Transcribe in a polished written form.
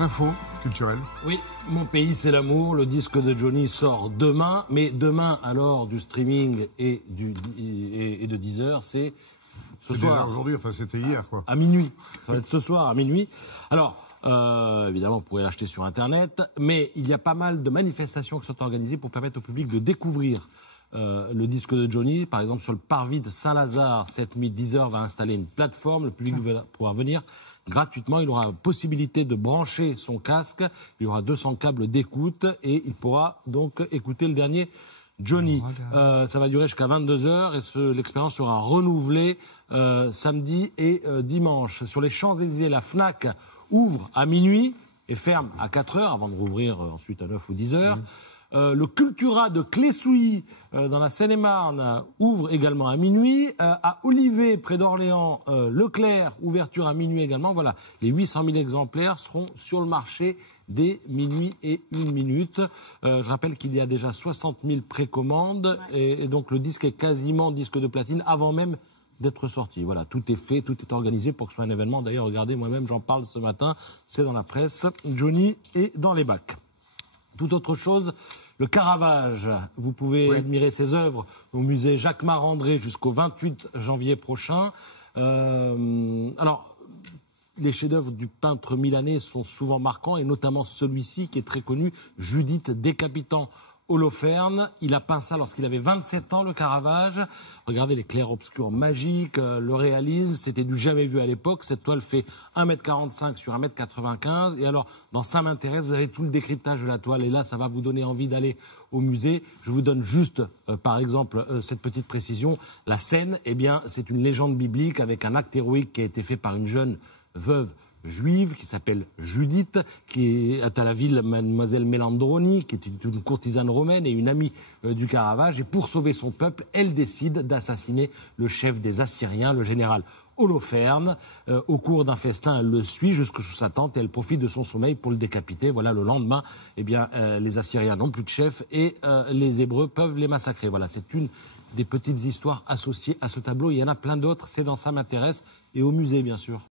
L'info culturelle. Oui, Mon pays c'est l'amour, le disque de Johnny sort demain, mais demain alors du streaming et de Deezer, c'est ce soir. Aujourd'hui, enfin c'était hier quoi. À minuit, ça va être ce soir à minuit. Alors, évidemment vous pouvez l'acheter sur internet, mais il y a pas mal de manifestations qui sont organisées pour permettre au public de découvrir le disque de Johnny. Par exemple, sur le parvis de Saint-Lazare, cette nuit, Deezer va installer une plateforme. Le public va pouvoir venir gratuitement. Il aura la possibilité de brancher son casque. Il y aura 200 câbles d'écoute et il pourra donc écouter le dernier Johnny. Ça va durer jusqu'à 22h et l'expérience sera renouvelée samedi et dimanche. Sur les Champs-Élysées, la Fnac ouvre à minuit et ferme à 4h avant de rouvrir ensuite à 9 ou 10h. Le Cultura de Clessouilly, dans la Seine-et-Marne, ouvre également à minuit. À Olivet, près d'Orléans, Leclerc, ouverture à minuit également. Voilà, les 800 000 exemplaires seront sur le marché dès minuit et 1 minute. Je rappelle qu'il y a déjà 60 000 précommandes et donc le disque est quasiment disque de platine avant même d'être sorti. Voilà, tout est fait, tout est organisé pour que ce soit un événement. D'ailleurs, regardez, moi-même, j'en parle ce matin, c'est dans la presse. Johnny est dans les bacs. Tout autre chose, le Caravage. Vous pouvez admirer ses œuvres au musée Jacques Marandré jusqu'au 28 janvier prochain. Alors, les chefs-d'œuvre du peintre milanais sont souvent marquants, et notamment celui-ci qui est très connu, Judith décapitant Holoferne. Il a peint ça lorsqu'il avait 27 ans, le Caravage. Regardez les clairs-obscurs magiques, le réalisme, c'était du jamais vu à l'époque. Cette toile fait 1,45 m sur 1,95 m. Et alors, dans Ça m'intéresse, vous avez tout le décryptage de la toile. Et là, ça va vous donner envie d'aller au musée. Je vous donne juste, par exemple, cette petite précision. La scène, eh bien, c'est une légende biblique avec un acte héroïque qui a été fait par une jeune veuve juive qui s'appelle Judith, qui est à la ville Mademoiselle Melandroni, qui est une courtisane romaine et une amie du Caravage. Et pour sauver son peuple, elle décide d'assassiner le chef des Assyriens, le général Holoferne. Au cours d'un festin, elle le suit jusque sous sa tente et elle profite de son sommeil pour le décapiter. Voilà, le lendemain, eh bien, les Assyriens n'ont plus de chef et les Hébreux peuvent les massacrer. Voilà, c'est une des petites histoires associées à ce tableau. Il y en a plein d'autres, c'est dans Ça m'intéresse et au musée, bien sûr.